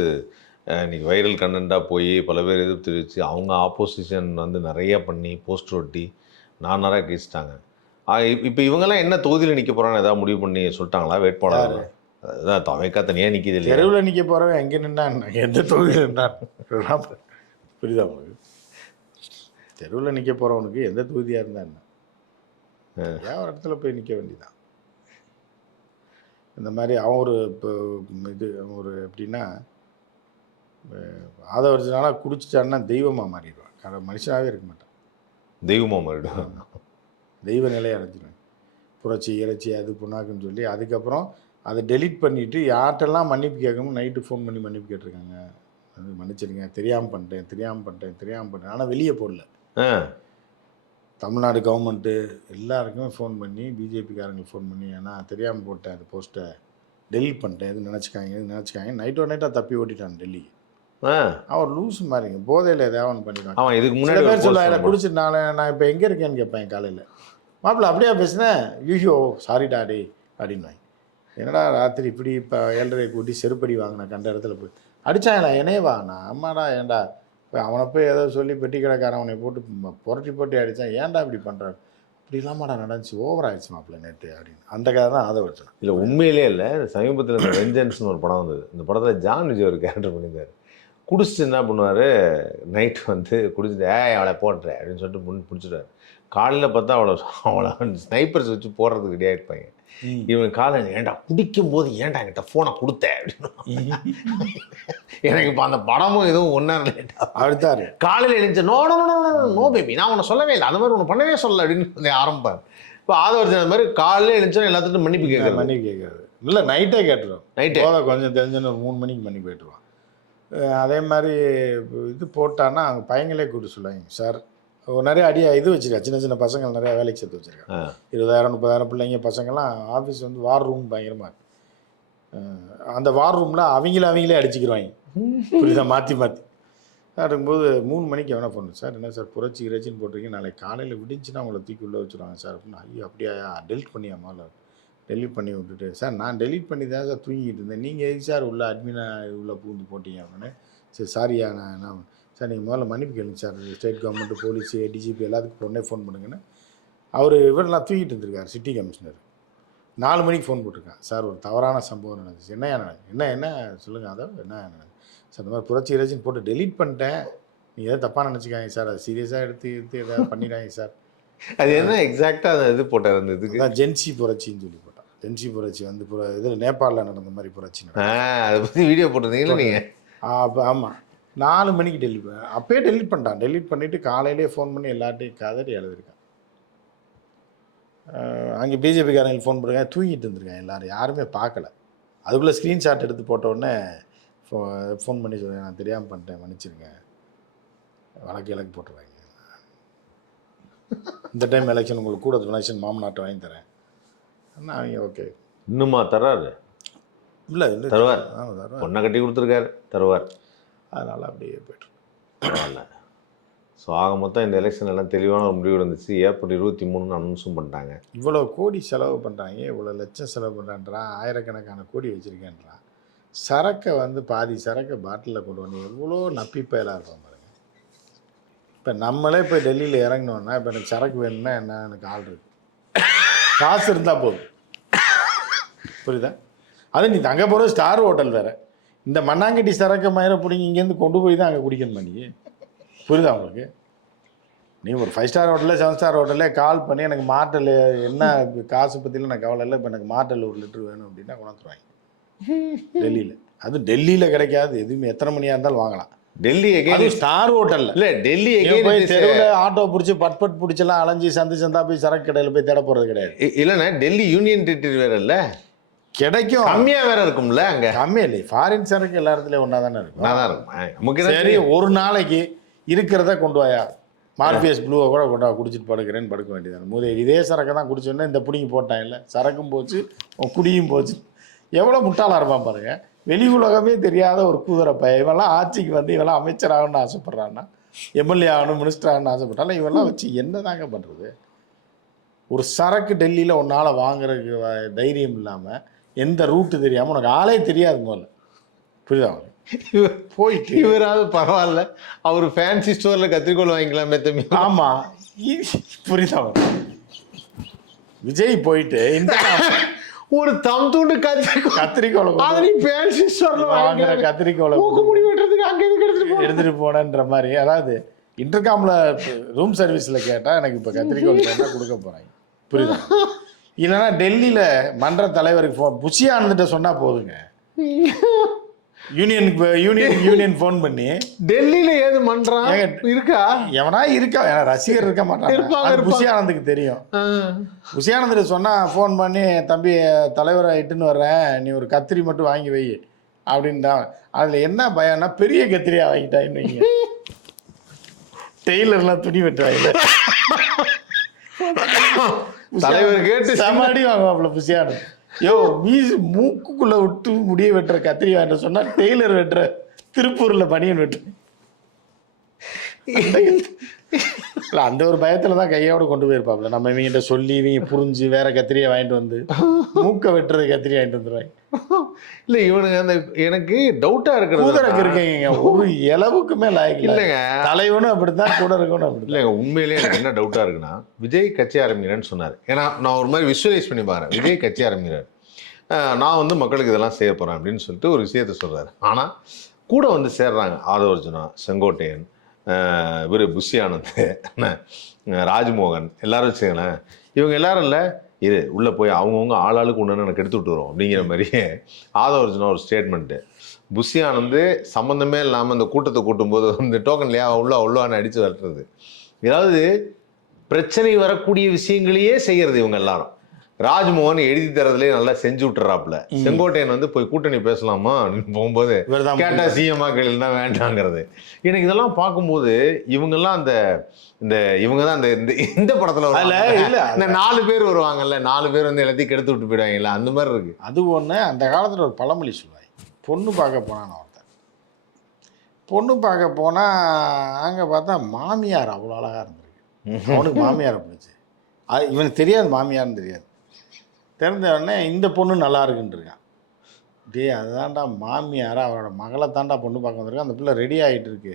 இன்னைக்கு வைரல் கண்டென்ட்டாக போய் பல பேர் எதிர்ப்பு தெரிவித்து அவங்க ஆப்போசிஷன் வந்து நிறைய பண்ணி போஸ்டர் ஒட்டி நானாக கேசிட்டாங்க. இப்போ இவங்கெல்லாம் என்ன தொகுதியில் நிற்க போகிறான்னு ஏதாவது முடிவு பண்ணி சொல்லிட்டாங்களா வேட்பாளர்? அதுதான் தவைக்கா தனியாக நிற்கிது இல்லையா? தெருவில் நிற்க போகிறவன் எங்கே நின்றான், எந்த தொகுதியில் நின்றான் புரியுதா உங்களுக்கு? தெருவில் நிற்க போகிறவனுக்கு எந்த தொகுதியாக இருந்தா என்ன, ஏன் ஒரு இடத்துல போய் நிற்க வேண்டியதான். இந்த மாதிரி அவன் ஒரு இப்போ இது ஒரு எப்படின்னா ஆதவர்ஜனால குடிச்சிட்டான்னா தெய்வமாக மாறிடுவான், மனுஷனாகவே இருக்க மாட்டான், தெய்வமாக மாறிடுவான், தெய்வ நிலையை அடைஞ்சிடுவேன். புரட்சி இறைச்சி அது புண்ணாக்குன்னு சொல்லி அதுக்கப்புறம் அதை டெலீட் பண்ணிவிட்டு யார்கிட்டெல்லாம் மன்னிப்பு கேட்கணும் நைட்டு ஃபோன் பண்ணி மன்னிப்பு கேட்டிருக்காங்க. அது மன்னிச்சிருங்க, தெரியாமல் பண்ணிட்டேன். ஆனால் வெளியே போடல. தமிழ்நாடு கவர்மெண்ட்டு எல்லாருக்குமே ஃபோன் பண்ணி, பிஜேபிக்காரங்களுக்கு ஃபோன் பண்ணி, ஏன்னா தெரியாமல் போட்டேன் அது போஸ்ட்டை டெலீட் பண்ணிட்டேன், எது நினச்சிக்காங்க நைட்டோட தப்பி ஓட்டிட்டான் டெல்லிக்கு. அவர் லூஸ் மாதிரிங்க, போதையில் ஏதாவது ஒன்று பண்ணிடுவாங்க. அவன் இதுக்கு முன்னாடி சில பேர் சொல்லுவாங்க குடிச்சிட்டு நான் இப்போ எங்கே இருக்கேன்னு கேட்பேன் காலையில், மாப்பிள்ள அப்படியே பேசினேன், யூஹோ சாரி டாடி அப்படின்வாங்க. என்னடா ராத்திரி இப்படி இப்போ 7:30 கூட்டி செருப்படி வாங்கினேன், கண்ட இடத்துல போய் அடித்தாங்களா என்னையவா, நான் அம்மாடா ஏன்டா இப்போ அவனை போய் ஏதோ சொல்லி பெட்டி கடைக்காரன் அவனை போட்டு புரட்டி அடித்தான், ஏன்டா இப்படி பண்ணுறாரு, இப்படி இல்லாமடா நடந்துச்சு, ஓவர் ஆகிடுச்சு மாப்பிள்ள நேற்று அப்படின்னு. அந்த கதை தான் அதை வச்சேன். இல்லை உண்மையிலே இல்லை, சமீபத்தில் இந்த வெஞ்சன்ஸ்னு ஒரு படம் வந்தது. இந்த படத்தில் ஜான் விஜய் ஒரு கேரக்டர் பண்ணியிருந்தார். குடிச்சிட்டு என்ன பண்ணுவார், நைட்டு வந்து குடிச்சிட்டு அவளை போடுறேன் அப்படின்னு சொல்லிட்டு பிடிச்சிடுவார். காலையில் பார்த்தா அவளை ஸ்னைப்பர்ஸ் வச்சு போடுறதுக்கு ரெடியாக இருப்பாங்க. இவன் காலையில் ஏன்டா குடிக்கும் போது ஏன்டா என்கிட்ட ஃபோனை கொடுத்தேன் அப்படின்னு. எனக்கு இப்போ அந்த படமும் எதுவும் ஒன்றா லேட்டாக அடுத்தாரு காலையில் எழுந்துச்சு நோ பேபி நான் உன்னை சொல்லவே இல்லை, அந்த மாதிரி ஒன்று பண்ணவே சொல்லலை அப்படின்னு ஆரம்பிப்பார். இப்போ ஆதவர்ஜன் அந்த மாதிரி காலையில் எழுந்துச்சோன்னு எல்லாத்துட்டும் மன்னிப்பு கேட்குறது இல்லை நைட்டே கேட்டுருவோம். நைட்டே கொஞ்சம் தெரிஞ்சுன்னு ஒரு 3 மணிக்கு மன்னிப்பு போய்ட்டுருவான். அதே மாதிரி இது போட்டான்னா அவங்க பையங்களே கூப்பிட்டு சொல்லுவாங்க, சார் நிறைய இது வச்சுருக்கா, சின்ன பசங்கள் நிறையா வேலைக்கு சேர்த்து வச்சுருக்காங்க. 20,000 30,000 பிள்ளைங்க பசங்கள்லாம் ஆஃபீஸ் வந்து வார் ரூம் பயங்கரமாக இருக்கு. அந்த வார் ரூமில் அவங்களே அடிச்சுக்கிடுவாங்க, புரியுதா, மாற்றி இருக்கும்போது 3 மணிக்கு எவனா ஃபோன், சார் என்ன சார் புரட்சி இறைச்சின்னு போட்டிருக்கீங்க, நாளைக்கு காலையில் விடிஞ்சுன்னா அவங்கள தூக்கி உள்ளே வச்சுருவாங்க சார் அப்படின்னு. ஐயோ அப்படியா, டெலிட் பண்ணியாமா, இல்லை டெலிட் பண்ணி விட்டுட்டு, சார் நான் டெலிட் பண்ணி தான் சார் தூங்கிட்டு இருந்தேன், நீங்கள் எது சார் உள்ள அட்மினாக உள்ளே பூந்து போட்டீங்க அப்படின்னு. சரி சாரியா, நான் சார் நீங்கள் முதல்ல மன்னிப்பு கேளுங்க sir, state government police DGP எல்லாத்துக்கும் உடனே ஃபோன் பண்ணுங்கன்னு. அவர் இவரெல்லாம் தூங்கிட்டு இருந்திருக்கார், சிட்டி கமிஷனர். 4 மணிக்கு ஃபோன் போட்டிருக்கான், சார் ஒரு தவறான சம்பவம் நடந்துச்சு, என்ன சொல்லுங்கள், அதாவது என்ன நடந்துச்சு சார், இந்த மாதிரி புரட்சி இறைச்சின்னு போட்டு டெலீட் பண்ணிட்டேன், நீங்கள் எதாவது தப்பாக நினச்சிக்காங்க சார், அது சீரியஸாக எடுத்து எதாவது பண்ணிடுறாங்க சார். அது என்ன எக்ஸாக்டாக அந்த இது போட்டார், அந்த இதுக்கு தான் ஜென்சி புரட்சின்னு சொல்லி போட்டான். ஜென்சி புரட்சி வந்து இதில் நேபாளில் நடந்த மாதிரி புரட்சி. அதை பற்றி வீடியோ போட்டிருந்தீங்களா நீங்கள்? ஆமாம் 4 மணிக்கு டெலிட் அப்போயே டெலிட் பண்ணிட்டான். டெலிட் பண்ணிவிட்டு காலையிலே ஃபோன் பண்ணி எல்லார்ட்டையும் கதறி எழுதிருக்கான். அங்கே பிஜேபிக்காரங்களுக்கு ஃபோன் பண்ணுறாங்க, தூங்கிட்டு இருந்திருக்காங்க எல்லோரும், யாருமே பார்க்கல. அதுக்குள்ளே ஸ்க்ரீன்ஷாட் எடுத்து போட்டோடனே ஃபோன் பண்ணி சொல்லுங்கள், நான் தெரியாமல் பண்ணிட்டேன் மன்னிச்சிருங்க, வழக்கு போட்டுருவாங்க, இந்த டைம் எலெக்ஷன் உங்களுக்கு கூட டொனேஷன் மாமனாட்டை வாங்கி தரேன். அவங்க ஓகே இன்னுமா தர்றாரு? இல்லை தருவார், பொண்ணை கட்டி கொடுத்துருக்காரு, தருவார். அதனால் அப்படியே போய்ட்டு பரவாயில்ல. ஸோ ஆக மொத்தம் இந்த எலெக்ஷன் எல்லாம் தெளிவான ஒரு முடிவு இருந்துச்சு. ஏப்ரல் 23 அனௌன்ஸும் பண்ணிட்டாங்க. இவ்வளோ கோடி செலவு பண்ணுறாங்க, இவ்வளோ லட்சம் செலவு பண்ணுறான்றான், ஆயிரக்கணக்கான கோடி வச்சுருக்கேன்றான். சரக்கை வந்து பாதி சரக்கை பாட்டிலில் கொண்டு வந்து எவ்வளோ நப்பி பயலாக இருக்கும் பாருங்க. இப்போ நம்மளே போய் டெல்லியில் இறங்கினோன்னா, இப்போ எனக்கு சரக்கு வேணும்னா என்ன, எனக்கு ஆள் இருக்கு, காசு இருந்தால் போதும், புரியுதா? அது நீ தங்க போகிற ஸ்டார் ஹோட்டல் வேறு, இந்த மண்ணாங்கட்டி சரக்கு மயிரை பிடிங்கி இங்கேருந்து கொண்டு போய் தான் அங்கே குடிக்கணும் பண்ணி, புரியுதா உங்களுக்கு? நீ ஒரு 5 ஸ்டார் ஹோட்டலே 7 ஸ்டார் ஹோட்டலே கால் பண்ணி எனக்கு மார்டல் என்ன காசு பற்றிலாம் நான் கவலை இல்லை, இப்போ எனக்கு மார்டல் 1 லிட்டர் வேணும் அப்படின்னா கொண்டாந்துருவாங்க டெல்லியில். அது டெல்லியில் கிடைக்காது எதுவுமே, எத்தனை மணியாக இருந்தாலும் வாங்கலாம். டெல்லி ஸ்டார் ஹோட்டலில் இல்லை, டெல்லி போய் தெருவில் ஆட்டோ பிடிச்சி பட் பிடிச்செல்லாம் அலைஞ்சி சந்தா போய் சரக்கு கடையில் போய் தேட போகிறது கிடையாது. இல்லைண்ணா, டெல்லி யூனியன் டெரிட்டரி வேறு இல்லை, கிடைக்கும், கம்மியாக வேற இருக்கும்ல, அங்கே கம்மியாக இல்லை. ஃபாரின் சரக்கு எல்லா இடத்துலையும் ஒன்றா தானே இருக்கும். சரி, ஒரு நாளைக்கு இருக்கிறத கொண்டு வாயா, மார்பியஸ் ப்ளூவை கூட கொண்டா குடிச்சிட்டு படுக்கிறேன்னு படுக்க வேண்டியதானே. இதே சரக்கை தான் குடிச்சோன்னே இந்த பிடிங்கி போட்டான், இல்லை சரக்கும் போச்சு குடியும் போச்சு. எவ்வளோ முட்டாளாக இருப்பான் பாருங்கள். வெளி உலகமே தெரியாத ஒரு கூதுரை பையன் இவெல்லாம் ஆட்சிக்கு வந்து இவெல்லாம் அமைச்சர் ஆகணும்னு ஆசைப்பட்றான்னா, எம்எல்ஏ ஆகணும், மினிஸ்டர் ஆகணும்னு ஆசைப்பட்டாலும் இவெல்லாம் வச்சு என்ன தாங்க பண்ணுறது? ஒரு சரக்கு டெல்லியில் ஒன்றால் வாங்குறதுக்கு தைரியம் இல்லாமல், எந்த ரூட்டு தெரியாமல், உனக்கு ஆளே தெரியாது முதல்ல, புரியுதா? போயிட்டு இவராவது பரவாயில்ல, அவர் ஃபேன்சி ஸ்டோரில் கத்திரிக்கோள் வாங்கிக்கலாமே தம்பி. ஆமாம், புரியுதா? விஜய் போயிட்டு ஒரு தம் தூண்டு கத்திரிக்கோளை ஃபேன்சி ஸ்டோரில் வாங்குற கத்திரிக்கோளை முடி வெட்டுறதுக்கு அங்கே எடுத்துட்டு போனேன்ற மாதிரி. அதாவது இன்டர்காம்ல ரூம் சர்வீஸில் கேட்டால் எனக்கு இப்போ கத்திரிக்கோள் கேட்டால் கொடுக்க போகிறாங்க. புரியுதா? இல்லைன்னா டெல்லியில் மன்ற தலைவருக்கு புஷி ஆனந்திட்ட சொன்னால் போதுங்க, யூனியன் ஃபோன் பண்ணி டெல்லியில ஏது மன்றம் இருக்கா, எவனா இருக்கா, ரசிகர் இருக்க மாட்டாங்க. புஷி ஆனந்துக்கு தெரியும். புஷி ஆனந்திட்ட சொன்னால் ஃபோன் பண்ணி, தம்பி தலைவரை இட்டுன்னு வர்றேன், நீ ஒரு கத்திரி மட்டும் வாங்கி வை அப்படின்ட்டா. அதில் என்ன பயம்னா பெரிய கத்திரியாக வாங்கிட்டான்னு வைங்க, டெய்லர்லாம் துணி வெட்டுவாங்க, தலைவர் கேட்டு சமாடி வாங்குவாப்புல புஷியான. யோ மூக்குக்குள்ள விட்டு முடிய வெட்டுற கத்திரி வாங்கிட்டு சொன்னா டெய்லர் வெட்டுற திருப்பூர்ல பனியன் வெட்டு. அந்த ஒரு பயத்துல தான் கையோட கொண்டு போயிருப்பாப்ல. நம்ம இவங்கிட்ட சொல்லி இவங்க புரிஞ்சு வேற கத்திரியை வாங்கிட்டு வந்து மூக்க வெட்டுறது கத்திரி வாங்கிட்டு வந்துடுவாங்க. இல்ல இவனுங்க அந்த எனக்கு டவுட்டா இருக்கிறது இருக்கீங்க, ஒரு இளவுக்குமே லாய்க்கு இல்லைங்க. தலைவனும் அப்படித்தான், கூட இருக்கணும் அப்படி இல்லைங்க. உண்மையிலேயே எனக்கு என்ன டவுட்டா இருக்குன்னா, விஜய் கட்சி ஆரம்பிக்கிறேன்னு சொன்னார். ஏன்னா நான் ஒரு மாதிரி விஷுவலைஸ் பண்ணி பாக்குறேன், விஜய் கட்சி ஆரம்பிக்கிறார், நான் வந்து மக்களுக்கு இதெல்லாம் செய்ய போறேன் அப்படின்னு சொல்லிட்டு ஒரு விஷயத்த சொல்றாரு. ஆனா கூட வந்து சேர்றாங்க ஆதவர்ஜுனா, செங்கோட்டையன், இவர் புஷி ஆனந்த், ராஜ்மோகன், எல்லாரும் வச்சுங்களேன். இவங்க எல்லாரும் இல்லை, இது உள்ளே போய் அவங்கவுங்க ஆளாளுக்கு ஒன்று எனக்கு எடுத்து விட்டுருவோம் அப்படிங்கிற மாதிரியே ஆதவர்ஜுனா ஒரு ஸ்டேட்மெண்ட்டு. புஷி ஆனந்த் சம்மந்தமே இல்லாமல் இந்த கூட்டத்தை கூட்டும்போது இந்த டோக்கன் இல்லையா உள்ளான்னு அடித்து வரட்டுறது. ஏதாவது பிரச்சனை வரக்கூடிய விஷயங்களையே செய்கிறது இவங்க எல்லாரும். ராஜ்மோகன் எழுதி தரதுலேயே நல்லா செஞ்சு விட்டுறாப்புல. செங்கோட்டையன் வந்து போய் கூட்டணி பேசலாமா அப்படின்னு போகும்போது கேட்டா சிஎம்மா கையில் தான் வேண்டாங்கிறது. எனக்கு இதெல்லாம் பார்க்கும்போது இவங்கெல்லாம் அந்த இந்த இவங்க தான் அந்த இந்த படத்துல இல்ல இந்த 4 பேர் வருவாங்கல்ல, 4 பேர் வந்து எல்லாத்தையும் கெடுத்து விட்டு போயிடுவாங்கல்ல, அந்த மாதிரி இருக்கு. அது ஒன்று. அந்த காலத்தில் ஒரு பழமொழி சொல்லுவாங்க, பொண்ணு பார்க்க போனான் ஒருத்தன். பொண்ணு பார்க்க போனால் அங்கே பார்த்தா மாமியார் அவ்வளோ அழகாக இருந்திருக்கு. அவனுக்கு மாமியாரை பிடிச்சி, அது இவனுக்கு தெரியாது, மாமியார்னு தெரியாது. தெரிஞ்ச உடனே இந்த பொண்ணு நல்லா இருக்குன்னு இருக்கான். அதுதான்டா மாமியாரா, அவரோட மகளை தாண்டா பொண்ணு பார்க்க வந்திருக்கான், அந்த பிள்ளை ரெடி ஆகிட்டு இருக்கு,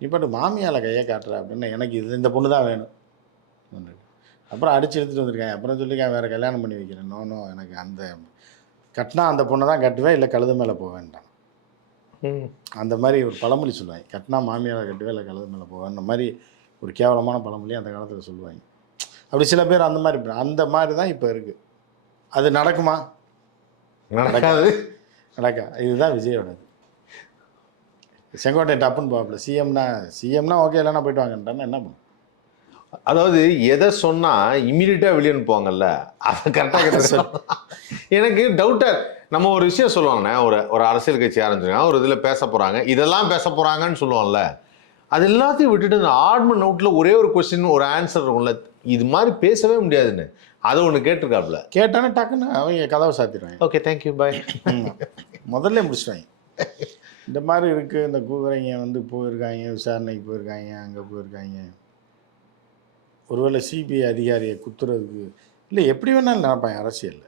நீ பாட்டு மாமியாரை கையை காட்டுற அப்படின்னு. எனக்கு இந்த பொண்ணு தான் வேணும். அப்புறம் அடித்து எடுத்துகிட்டு வந்திருக்கேன். அப்புறம் சொல்லியிருக்கேன் வேறு கல்யாணம் பண்ணி வைக்கிறேன். நோ எனக்கு அந்த கட்டினா அந்த பொண்ணை தான் கட்டுவேன், இல்லை கழுத மேலே போவேன்ட்டான். அந்த மாதிரி ஒரு பழமொழி சொல்லுவாங்க, கட்டினா மாமியாரை கட்டுவேன் இல்லை கழுத மேலே போவேன். அந்த மாதிரி ஒரு கேவலமான பழமொழி அந்த காலத்தில் சொல்லுவாங்க. அப்படி சில பேர் அந்த மாதிரி தான் இப்போ இருக்குது. அது நடக்குமா? நடக்காது. இதுதான் விஜயோட. செங்கோட்டை டப்புன்னு போவாப்புல, சிஎம்னா ஓகே, இல்லைன்னா போயிட்டு வாங்கன்றான்னு என்ன பண்ணும்? அதாவது எதை சொன்னா இமீடியட்டா வெளியே அனுப்புவாங்கல்ல, அதை கரெக்டாக எனக்கு டவுட்டா. நம்ம ஒரு விஷயம் சொல்லுவாங்கண்ணே, ஒரு அரசியல் கட்சி ஆரம்பிச்சிருக்காங்க, ஒரு இதில் பேச போறாங்க, இதெல்லாம் பேச போறாங்கன்னு சொல்லுவாங்கல்ல, அது எல்லாத்தையும் விட்டுட்டு இந்த ஆட்மன் நோட்டில் ஒரே ஒரு கொஸ்டின் ஒரு ஆன்சர் இருக்கும்ல, இது மாதிரி பேசவே முடியாதுன்னு அதை ஒன்று கேட்டிருக்காப்புல. கேட்டானே டக்குன்னு அவங்க கதவை சாத்திடுவாங்க. ஓகே தேங்க்யூ பாய், முதல்ல முடிச்சிட்டாங்க. இந்த மாதிரி இருக்குது, இந்த குதிரைங்க வந்து போயிருக்காங்க, விசாரணைக்கு போயிருக்காங்க, அங்கே போயிருக்காங்க, ஒருவேளை சிபிஐ அதிகாரியை குத்துறதுக்கு இல்லை, எப்படி வேணாலும் நினைப்பாங்க அரசியலில்.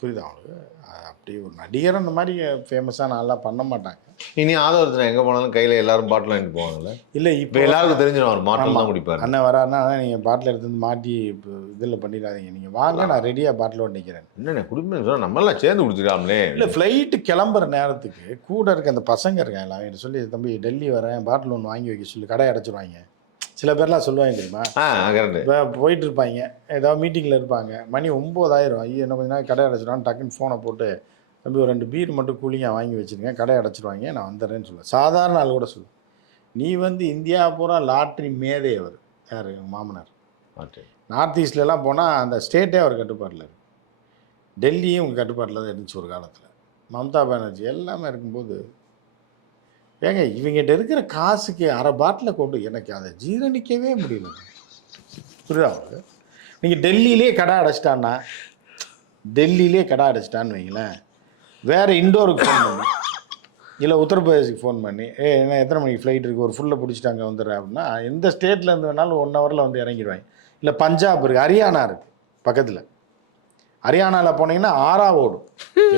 புரியுதா அவங்களுக்கு? அப்படி ஒரு நடிகர் அந்த மாதிரி ஃபேமஸான ஆள்லாம் பண்ண மாட்டாங்க. இனி ஆதவர்ஜுனா எங்கே போனாலும் கையில் எல்லாரும் பாட்டில் வாங்கிட்டு போவாங்கல்ல. இல்லை இப்போ எல்லாருக்கும் தெரிஞ்சிடும் அவர் மாட்டில் தான் குடிப்பார். அண்ணன் வரான்னா நீங்கள் பாட்டில் எடுத்து வந்து மாட்டி இப்போ இதில் பண்ணிடாதீங்க, நீங்கள் வாங்க, நான் ரெடியாக பாட்டிலோடு நிற்கிறேன். என்னென்ன குடிப்பேன்னு சொன்னால் நம்மளாம் சேர்ந்து குடிச்சிக்கலாம்லே. இல்லை ஃப்ளைட்டு கிளம்புற நேரத்துக்கு கூட இருக்க அந்த பசங்க இருக்காங்க, அவங்க சொல்லி தம்பி டெல்லி வரேன், பாட்டில் ஒன்று வாங்கி வைக்க சொல்லி கடை அடைச்சிடுவாங்க. சில பேர்லாம் சொல்லுவாங்க தெரியுமா, இப்போ போயிட்டு இருப்பாங்க, ஏதாவது மீட்டிங்கில் இருப்பாங்க, மணி 9 ஐயோ என்ன கொஞ்ச நேரம் கடை அடைச்சிடுவான்னு டக்குன்னு ஃபோனை போட்டு, தம்பி ஒரு 2 பீர் மட்டும் கூலிங்காக வாங்கி வச்சுருங்க, கடை அடைச்சிடுவாங்க, நான் வந்துடுறேன்னு சொல்லுவேன். சாதாரண ஆள் கூட சொல்லுவேன். நீ வந்து இந்தியா பூரா லாட்ரி மேதே அவர் யார், எங்கள் மாமனார். நார்த் ஈஸ்ட்லலாம் போனால் அந்த ஸ்டேட்டே அவர் கட்டுப்பாட்டில் இருக்குது. டெல்லியும் உங்கள் கட்டுப்பாட்டில் தான் இருந்துச்சு ஒரு காலத்தில். மம்தா பானர்ஜி எல்லாமே இருக்கும்போது, ஏங்க இவங்ககிட்ட இருக்கிற காசுக்கு அரை பாட்டில் கொண்டு எனக்கு அதை ஜீரணிக்கவே முடியல. புரியுதா அவருக்கு? நீங்கள் டெல்லியிலே கடை அடைச்சிட்டான்னு வைங்களேன், வேறு இண்டோருக்கு ஃபோன் பண்ணி, இல்லை உத்தரப்பிரதேசுக்கு ஃபோன் பண்ணி, என்ன எத்தனை மணிக்கு ஃப்ளைட் இருக்குது, ஒரு ஃபுல்லை பிடிச்சிட்டாங்க வந்துடுறேன் அப்படின்னா, எந்த ஸ்டேட்டில் இருந்து வேணாலும் 1 ஹவரில் வந்து இறங்கிடுவாங்க. இல்லை பஞ்சாப் இருக்குது, ஹரியானா இருக்குது பக்கத்தில், ஹரியானாவில் போனீங்கன்னா 6 ஓடும்,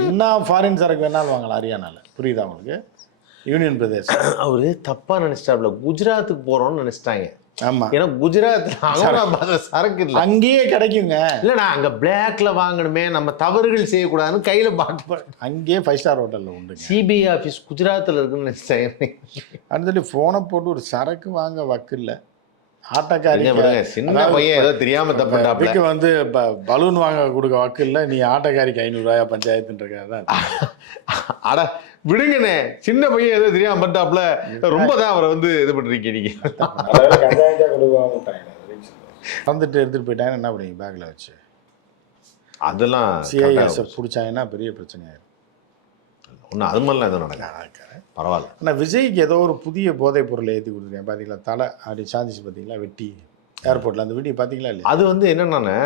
என்ன ஃபாரின் சரக்கு வேணாலும் வாங்கலாம் ஹரியானாவில். புரியுதா உங்களுக்கு? யூனியன் பிரதேசம். அவரு தப்பாக நினச்சிட்டாப்புல, குஜராத்துக்கு போகிறோம்னு நினச்சிட்டாங்க. ஆமாம், ஏன்னா குஜராத்தில் அகமதாபாத்ல சரக்கு இல்லை, அங்கேயே கிடைக்குங்க. இல்லைண்ணா அங்கே பிளாக்ல வாங்கணுமே, நம்ம தவறுகள் செய்யக்கூடாதுன்னு கையில் பாட்டு அங்கேயே 5 ஸ்டார் ஹோட்டலில் உண்டு. சிபிஐ ஆஃபீஸ் குஜராத்தில் இருக்குன்னு நினச்சிட்டாங்க. அடுத்தது ஃபோனை போட்டு ஒரு சரக்கு வாங்க வக்கு இல்லை. ஆட்டோக்காரி சின்ன பையன் ஏதோ தெரியாம தப்புட்டாப்ல வந்து பலூன் வாங்க கொடுக்க வக்கு இல்லை, நீ ஆட்டோக்காரிக்கு 500 ரூபாயா பஞ்சாயத்துன்றக்காக தான். அட விடுங்கண்ணே, சின்ன பையன் ஏதோ தெரியாம பட்டாப்ல, ரொம்ப தான் அவரை வந்து இது பண்ணிருக்கீங்க நீங்க. வந்துட்டு எடுத்துட்டு போயிட்டாங்க, என்ன பண்ணுவீங்க பேக்கில் வச்சு? அதெல்லாம் சிஐஎஸ்எஃப் பிடிச்சாங்கன்னா பெரிய பிரச்சனையாயிரும். ஒன்றும் அது மாதிரிலாம் எதுவும் நடக்காது, பரவாயில்ல. ஆனால் விஜய்க்கு ஏதோ ஒரு புதிய போதைப் பொருளை ஏற்றி கொடுத்துருக்கேன் பார்த்தீங்களா? தலை அப்படி சாந்திச்சு பார்த்தீங்களா? வெட்டி ஏர்போர்ட்டில் அந்த வீடியோ பார்த்தீங்களா இல்லையா? அது வந்து என்னென்னா,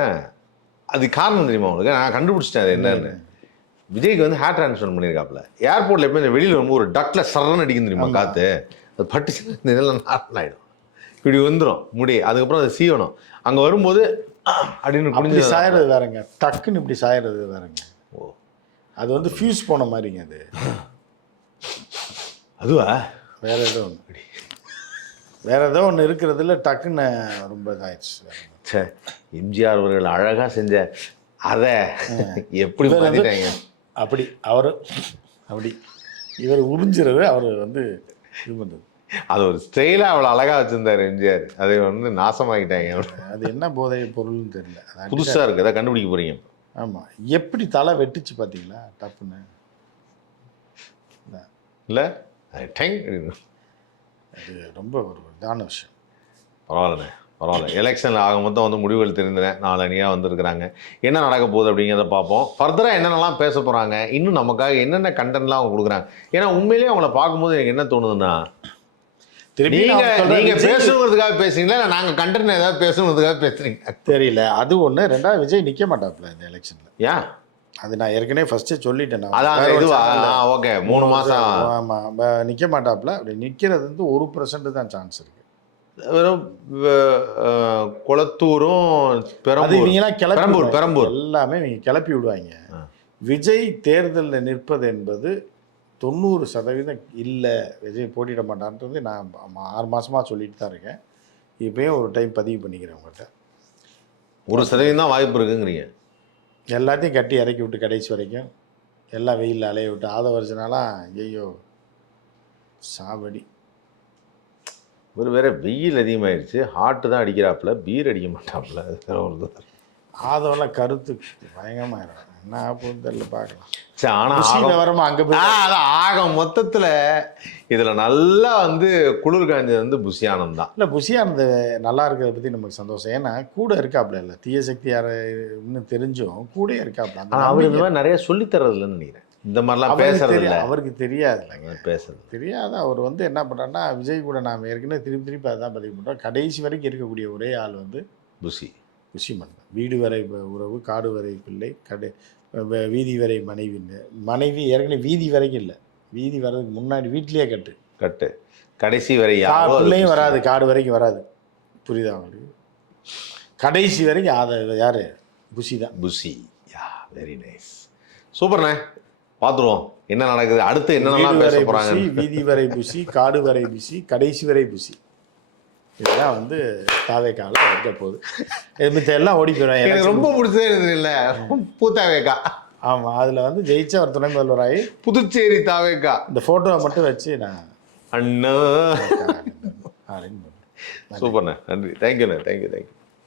அது காரணம் தெரியுமா உங்களுக்கு? நான் கண்டுபிடிச்சிட்டேன் அது என்னன்னு. விஜய்க்கு வந்து ஹேர் டிரான்ஸ்ஃபர் பண்ணியிருக்காப்புல. ஏர்போர்ட்டில் எப்போ இந்த வெளியில் வரும்போது ஒரு டக்கில் சரன்னு அடிக்கும் தெரியுமா காற்று, அது பட்டுச்சுன்னா இந்த இதெல்லாம் நார்மல் ஆகிடும், இப்படி வந்துடும் முடி. அதுக்கப்புறம் அதை சீவணும். அங்கே வரும்போது அப்படின்னு இப்படி சாயறது வேறங்க, டக்குன்னு இப்படி சாயறது வேறங்க. ஓ, அது வந்து ஃபியூஸ் போன மாதிரிங்க. அது அதுவா வேற ஏதோ ஒன்று, வேற ஏதோ ஒன்று இருக்கிறதுல டக்குன்னு ரொம்ப இதாகிடுச்சு. சே, எம்ஜிஆர் அவர்கள் அழகாக செஞ்ச அதை எப்படி பண்ணிட்டாங்க அப்படி. அவர் அப்படி இவர் உறிஞ்சிறது, அவர் வந்து இது பண்ணுறது, அது ஒரு ஸ்டைலாக அவ்வளோ அழகாக வச்சுருந்தார் எம்ஜிஆர். அதை வந்து நாசமாக்கிட்டாங்க. அது என்ன போதை பொருள்னு தெரியல, புதுசாக இருக்குது, அதை கண்டுபிடிக்க போகிறீங்க. ஆமாம், எப்படி தலை வெட்டுச்சு பார்த்தீங்களா டப்புன்னு? இல்லை டெங், அது ரொம்ப ஒரு இதான விஷயம். பரவாயில்லண்ணே, பரவாயில்ல. எலெக்ஷனில் ஆக மொத்தம் வந்து முடிவுகள் தெரிந்தன, 4 அணியாக வந்திருக்கிறாங்க. என்ன நடக்க போகுது அப்படிங்கிறத பார்ப்போம். ஃபர்தராக என்னென்னலாம் பேச போகிறாங்க, இன்னும் நமக்காக என்னென்ன கண்டென்ட்லாம் அவங்க கொடுக்குறாங்க. ஏன்னா உண்மையிலேயே அவங்கள பார்க்கும்போது எனக்கு என்ன தோணுதுன்னா, நீங்க பேசணுங்கிறதுக்காக பேசுறீங்களா, இல்லை நாங்கள் கண்டென்ட் ஏதாவது பேசணுங்கிறதுக்காக பேசுறீங்க தெரியல. அது ஒன்று. ரெண்டாவது, விஜய் நிற்க மாட்டாப்புல இந்த எலெக்ஷனில். ஏன்? அது நான் ஏற்கனவே ஃபஸ்ட்டே சொல்லிட்டேன். அதான் இதுவா? ஓகே, 3 மாதம். ஆமாம், நிற்க மாட்டாப்புல. அப்படி நிற்கிறது வந்து 1% தான் சான்ஸ் இருக்குது. வெறும் குளத்தூரும் பெரம்பூர் எல்லாமே இவங்க கிளப்பி விடுவாங்க. விஜய் தேர்தலில் நிற்பது என்பது 90% இல்லை, விஜய் போட்டியிட மாட்டான்றது நான் 6 மாதமாக சொல்லிட்டு தான் இருக்கேன். இப்போயும் ஒரு டைம் பதிவு பண்ணிக்கிறேன் உங்கள்கிட்ட. 1% தான் வாய்ப்பு இருக்குங்கிறீங்க. எல்லாத்தையும் கட்டி இறக்கி விட்டு கடைசி வரைக்கும் எல்லாம் வெயிலில் அலைய விட்டு ஆதவரிச்சனாலாம் ஐயோ சாவடி. வேற வெயில் அதிகமாகிடுச்சு, ஹாட்டு தான் அடிக்கிறாப்புல, பீர் அடிக்க மாட்டாப்புல. ஆதவெல்லாம் கருத்து பயங்கரமாயிடும். என்ன ஆகும் தெரியல, பார்க்கலாம். சரி, ஆனால் வரமா அங்கே போய் ஆக மொத்தத்தில் இதில் நல்லா வந்து குளிர் காய்ஞ்சது வந்து புஷி ஆனந்த் தான். இல்லை, புஷி ஆனந்த் நல்லா இருக்கிறத பற்றி நமக்கு சந்தோஷம். ஏன்னா கூட இருக்காப்புல, இல்லை தீய சக்தி யாருன்னு தெரிஞ்சும் கூட இருக்காப்புல. ஆனால் அவர் இந்த மாதிரி நிறைய சொல்லித்தரதில்லைன்னு நினைக்கிறேன். இந்த மாதிரிலாம் பேசுறது இல்லை, அவருக்கு தெரியாது. இல்லைங்க, பேசுறது தெரியாது. அவர் வந்து என்ன பண்ணுறாருன்னா, விஜய் கூட நாம் ஏற்கனவே திருப்பி அதான் பதிவு பண்ணுறோம். கடைசி வரைக்கும் இருக்கக்கூடிய ஒரே ஆள் வந்து புஷி மன்னன். வீடு வரை உறவு, காடு வரை பிள்ளை, வீதி வரை மனைவி ஏற்கனவே வீதி வரைக்கும் இல்லை, வீதி வர்றதுக்கு முன்னாடி வீட்லேயே கட்டு கடைசி வரை பிள்ளையும் வராது, காடு வரைக்கும் வராது. புரியுதா அவங்களுக்கு? கடைசி வரைக்கும் யார்? புஷி தான். புஷி, யா, வெரி நைஸ், சூப்பர்ண்ணே. பார்த்துருவோம் என்ன நடக்குது அடுத்து, என்னென்னலாம் பேச போகிறாங்க. வீதி வரை புஷி, காடு வரை புஷி, கடைசி வரை புஷி. இதெல்லாம் வந்து தாவேக்கால வைக்க போகுது. எல்லாம் ஓடி போயிடும். எனக்கு ரொம்ப பிடிச்சது இல்லை பூத்தாவேக்கா. ஆமாம், அதில் வந்து ஜெயிச்சா அவர் துணை முதல்வராகி புதுச்சேரி தாவேக்கா இந்த ஃபோட்டோவை மட்டும் வச்சு நான் அண்ணா. சூப்பர்ண்ணே, நன்றி, தேங்க்யூண்ணே, தேங்க்யூ.